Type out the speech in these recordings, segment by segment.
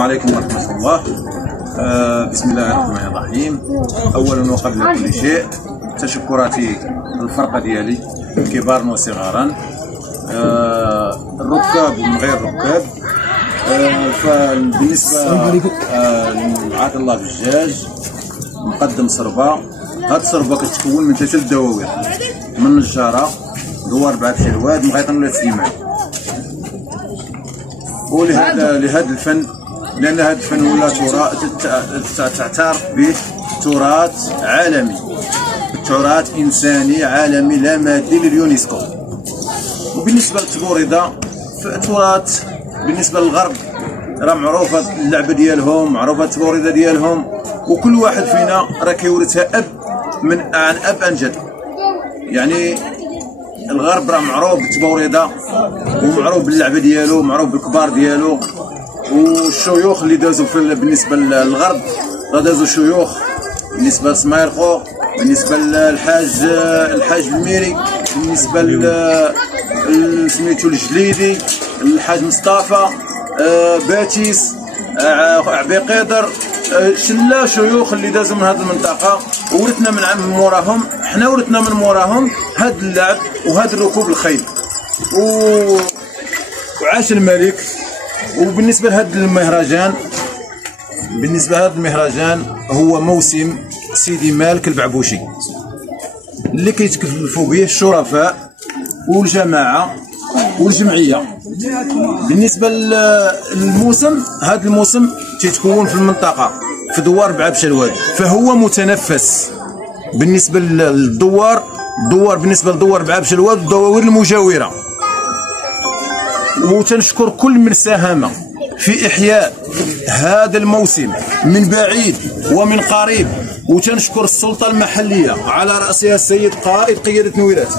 عليكم ورحمة الله. بسم الله الرحمن الرحيم. أولا وقبل كل شيء تشكراتي للفرقة ديالي كبارا وصغارا، الركاب ومن غير الركاب. فبالنسبة لعاد الله بالدجاج مقدم صربة. هاد الصربة كتكون من 3 دواوير، من نجارة، دوار 4 بشلواد، مغيطن ولا سليمان. ولهذا الفن، لأن هذا الفن ولا تعترف به تراث عالمي، تراث إنساني عالمي لا مادي لليونسكو. وبالنسبة للتبوريدة فالتراث بالنسبة للغرب راه معروفة اللعبة ديالهم، معروفة التبوريدة ديالهم، وكل واحد فينا راه كيورثها عن أب عن جد. يعني الغرب راه معروف بالتبوريدة ومعروف باللعبة ديالو، معروف بالكبار ديالو، والشيوخ اللي دازوا بالنسبة للغرب راه دازوا شيوخ، بالنسبة لسمايرخو، بالنسبة للحاج الميري، بالنسبة سميتو الجليدي، الحاج مصطفى، باتيس، عبي قدر، شلا شيوخ اللي دازوا من هذه المنطقة، وورثنا من موراهم، حنا ورثنا من موراهم هذا اللعب وهذا ركوب الخيل وعاش الملك. وبالنسبة لهذا المهرجان، هو موسم سيدي مالك البعبوشي اللي كيتكلفوا به الشرفاء والجماعة والجمعية. بالنسبة للموسم، هذا الموسم تيتكون في المنطقة في دوار 4 بشلواد، فهو متنفس بالنسبة للدوار، بالنسبة لدوار 4 بشلواد والدواوير المجاورة. وتنشكر كل من ساهم في إحياء هذا الموسم من بعيد ومن قريب، وتنشكر السلطة المحلية على رأسها السيد قائد قيادة نويرات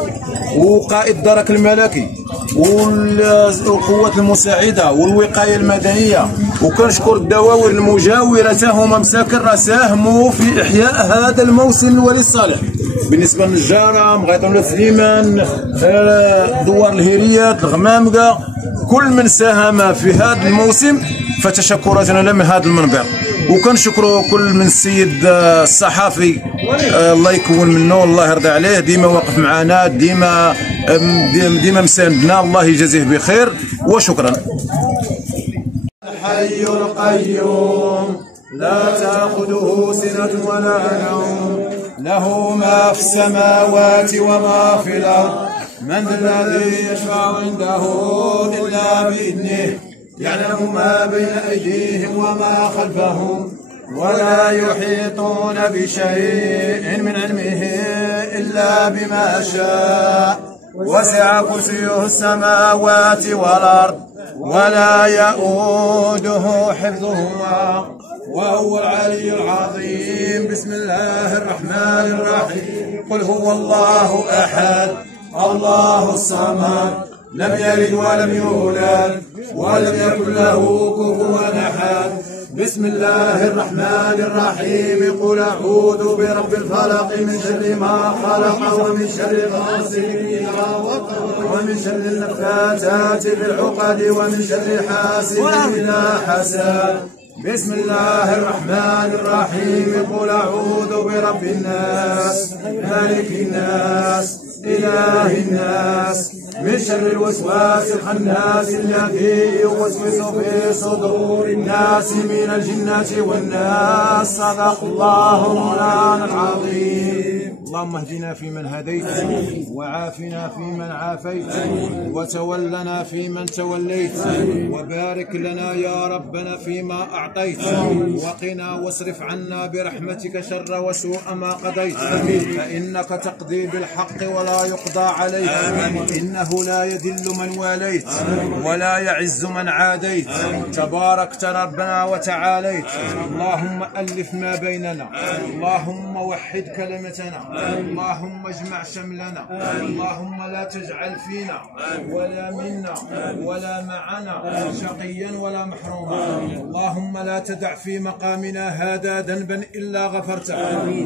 وقائد الدرك الملكي والقوات المساعدة والوقاية المدنية، وكنشكر الدواوير المجاورة هما مساكن ساهموا في إحياء هذا الموسم ولي الصالح. بالنسبة للنجارة، مغيطن ولا سليمان، دوار الهيريات، الغمامقة، كل من ساهم في هذا الموسم فتشكراتنا له من هذا المنبر. وكنشكروا كل من السيد الصحافي، الله يكون منه، الله يرضى عليه، ديما واقف معنا، ديما مساندنا، الله يجازيه بخير، وشكرا. الحي القيوم لا تأخذه سنة ولا نوم، له ما في السماوات وما في الأرض، من الذي يشفع عنده إلا بإذنه، يعلم ما بين أيديهم وما خلفهم، ولا يحيطون بشيء من علمه إلا بما شاء، وسع كرسيه السماوات والأرض ولا يؤوده حفظهما وهو العلي العظيم. بسم الله الرحمن الرحيم. قل هو الله أحد الله الصمد لم يلد ولم يولد ولم يكن له كفوا أحد. بسم الله الرحمن الرحيم. قل أعوذ برب الفلق من شر ما خلق ومن شر غاسق إذا وقب ومن شر النفاثات في العقد ومن شر حاسد إذا حسد. بسم الله الرحمن الرحيم. قل أعوذ برب الناس مالك الناس إله الناس من شر الوسواس الخناس الذي يوسوس في صدور الناس من الجنة والناس. صدق الله مولانا العظيم. اللهم اهدنا فيمن هديت، وعافنا فيمن عافيت، وتولنا فيمن توليت، وبارك لنا يا ربنا فيما أعطيت، وقنا واصرف عنا برحمتك شر وسوء ما قضيت، فإنك تقضي بالحق ولا يقضى عليك، إنه لا يذل من واليت ولا يعز من عاديت، تباركت ربنا وتعاليت. اللهم ألف ما بيننا، اللهم وحد كلمتنا، اللهم اجمع شملنا، اللهم لا تجعل فينا ولا منا ولا معنا شقيا ولا محروما. اللهم لا تدع في مقامنا هذا ذنبا إلا غفرته،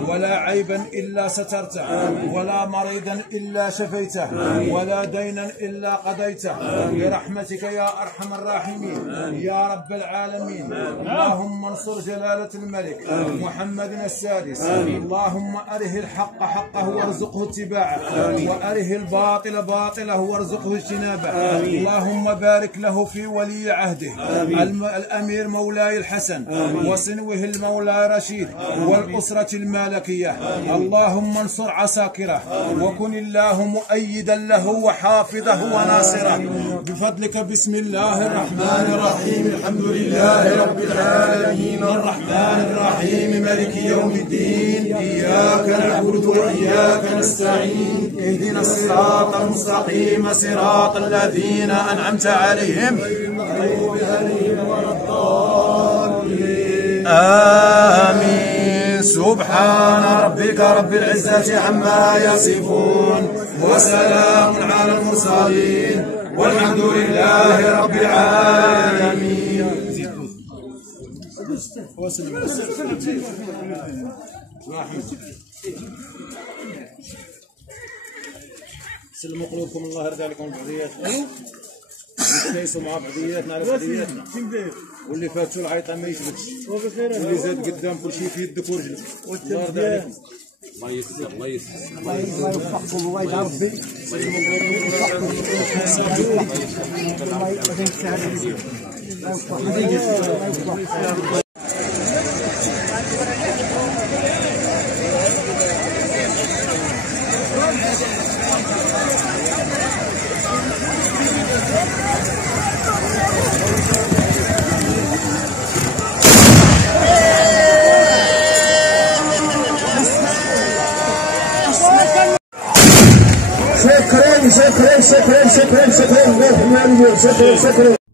ولا عيبا إلا سترته، ولا مريضا إلا شفيته، ولا دينا إلا قضيته، برحمتك يا أرحم الراحمين يا رب العالمين. اللهم انصر جلالة الملك محمد السادس. اللهم أره الحق حقه وارزقه اتباعه، وأره الباطل باطله وارزقه اجتنابه. اللهم بارك له في ولي عهده الأمير مولاي الحسن، وصنوه المولى رشيد، والأسرة المالكية. اللهم انصر عساكره، وكن الله مؤيدا له وحافظه وناصره بفضلك. بسم الله الرحمن الرحيم. الحمد لله رب العالمين الرحمن الرحيم مالك يوم الدين. إياك نعبد وإياك نستعين. اهدنا الصراط المستقيم صراط الذين أنعمت عليهم غير المغضوب عليهم ولا الضالين. آمين. سبحان ربك رب العزة عما يصفون، وسلام على المرسلين، والحمد لله رب العالمين. سلموا قلوبكم، الله يرضى عليكم بعضياتكم، نتنايسوا مع بعضياتنا على بعضياتنا، واللي فاتوا العيطه ما يثبتش، واللي زاد قدام كل شيء في يدك ورجلك. الله يرضى عليكم. الله يسر الله يسر الله يوفقكم الله يجعل ربي شكرا شكرا شكرا شكرا شكرا شكرا.